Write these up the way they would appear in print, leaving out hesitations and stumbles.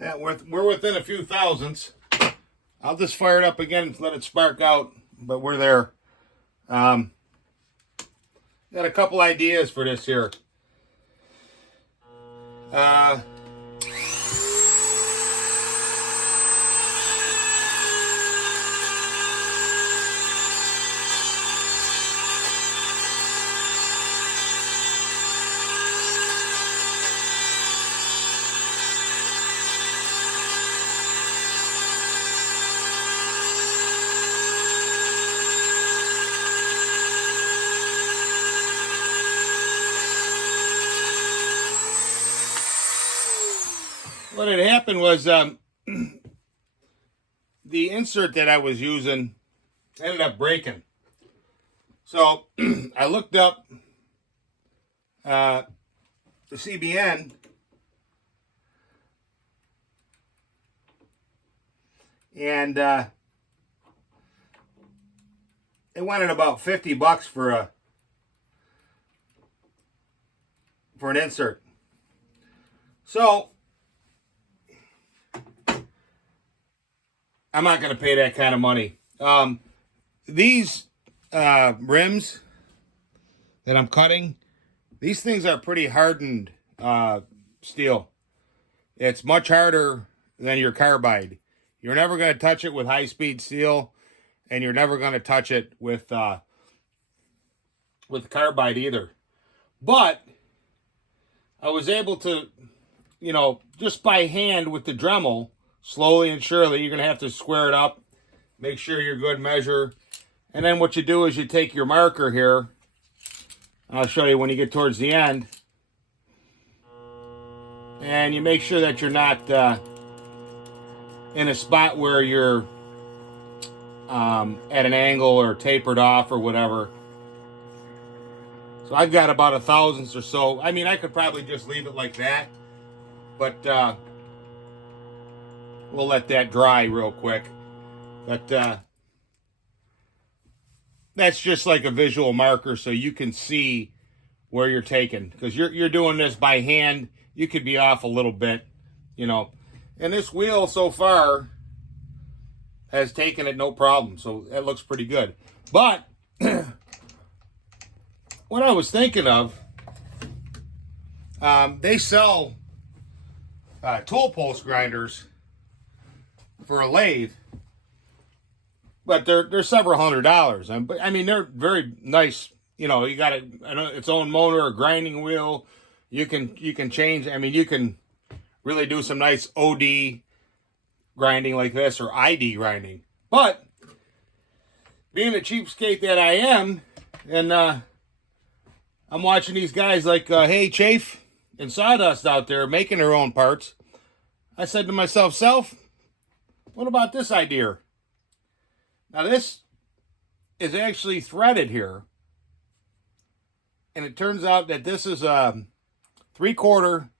Yeah, we're within a few thousandths. I'll just fire it up again and let it spark out, but we're there. Got a couple ideas for this here. What had happened was the insert that I was using ended up breaking. So I looked up the CBN, and it wanted about $50 for an insert. So I'm not going to pay that kind of money. These rims that I'm cutting, these things are pretty hardened steel. It's much harder than your carbide. You're never going to touch it with high-speed steel, and you're never going to touch it with carbide either. But I was able to, just by hand with the Dremel, slowly and surely, you're going to have to square it up, make sure you're good measure. And then what you do is you take your marker here. I'll show you when you get towards the end. And you make sure that you're not in a spot where you're at an angle or tapered off or whatever. So I've got about a thousandth or so. I mean, I could probably just leave it like that. But we'll let that dry real quick. But that's just like a visual marker so you can see where you're taking. Because you're doing this by hand, you could be off a little bit, And this wheel so far has taken it no problem. So that looks pretty good. But what I was thinking of, they sell toolpost grinders for a lathe, but they're several $100s. I mean, they're very nice. You got its own motor, a grinding wheel. You can change. I mean, you can really do some nice OD grinding like this or ID grinding. But being a cheapskate that I am, and I'm watching these guys like Hey Chafe and Sawdust out there making their own parts. I said to myself, what about this idea? Now this is actually threaded here. And it turns out that this is a 3/4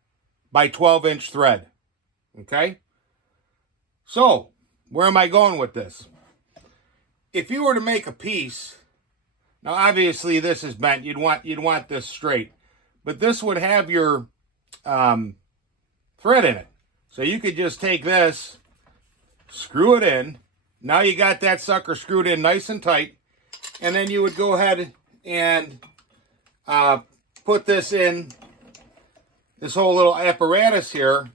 by 12-inch thread. Okay? So, where am I going with this? If you were to make a piece, now obviously this is bent, you'd want this straight. But this would have your thread in it. So you could just take this, screw it in. Now you got that sucker screwed in nice and tight. And then you would go ahead and put this in, this whole little apparatus here,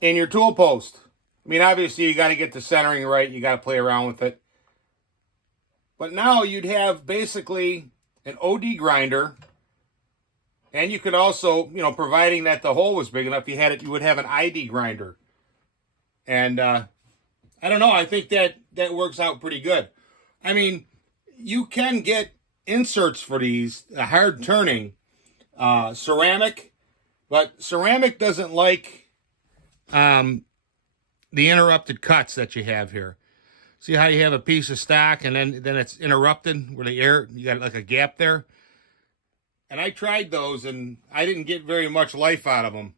in your tool post. I mean, obviously you got to get the centering right. You got to play around with it. But now you'd have basically an OD grinder. And you could also, providing that the hole was big enough, you would have an ID grinder. And I don't know, I think that works out pretty good. I mean, you can get inserts for these, hard turning, ceramic, but ceramic doesn't like the interrupted cuts that you have here. See how you have a piece of stock and then it's interrupted where the air, you got like a gap there? And I tried those, and I didn't get very much life out of them.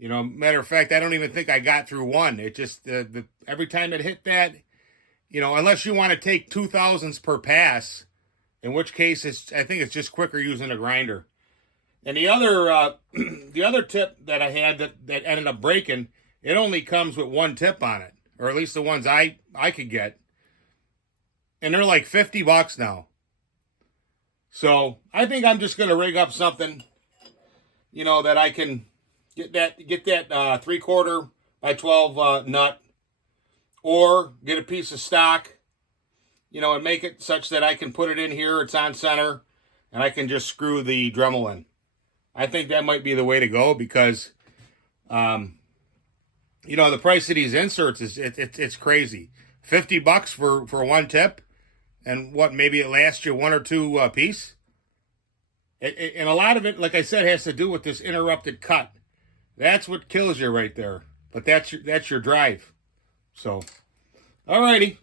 Matter of fact, I don't even think I got through one. It just, every time it hit that, unless you want to take 2/1000ths per pass, in which case I think it's just quicker using a grinder. And the other the other tip that I had that ended up breaking, it only comes with one tip on it, or at least the ones I could get, and they're like $50 now. So I think I'm just gonna rig up something, you know, that I can get that 3/4 by 12 nut, or get a piece of stock, you know, and make it such that I can put it in here. It's on center, and I can just screw the Dremel in. I think that might be the way to go because, you know, the price of these inserts is it's crazy. $50 for one tip, and what, maybe it lasts you one or two piece. And a lot of it, like I said, has to do with this interrupted cut. That's what kills you right there. But that's your drive. So, alrighty.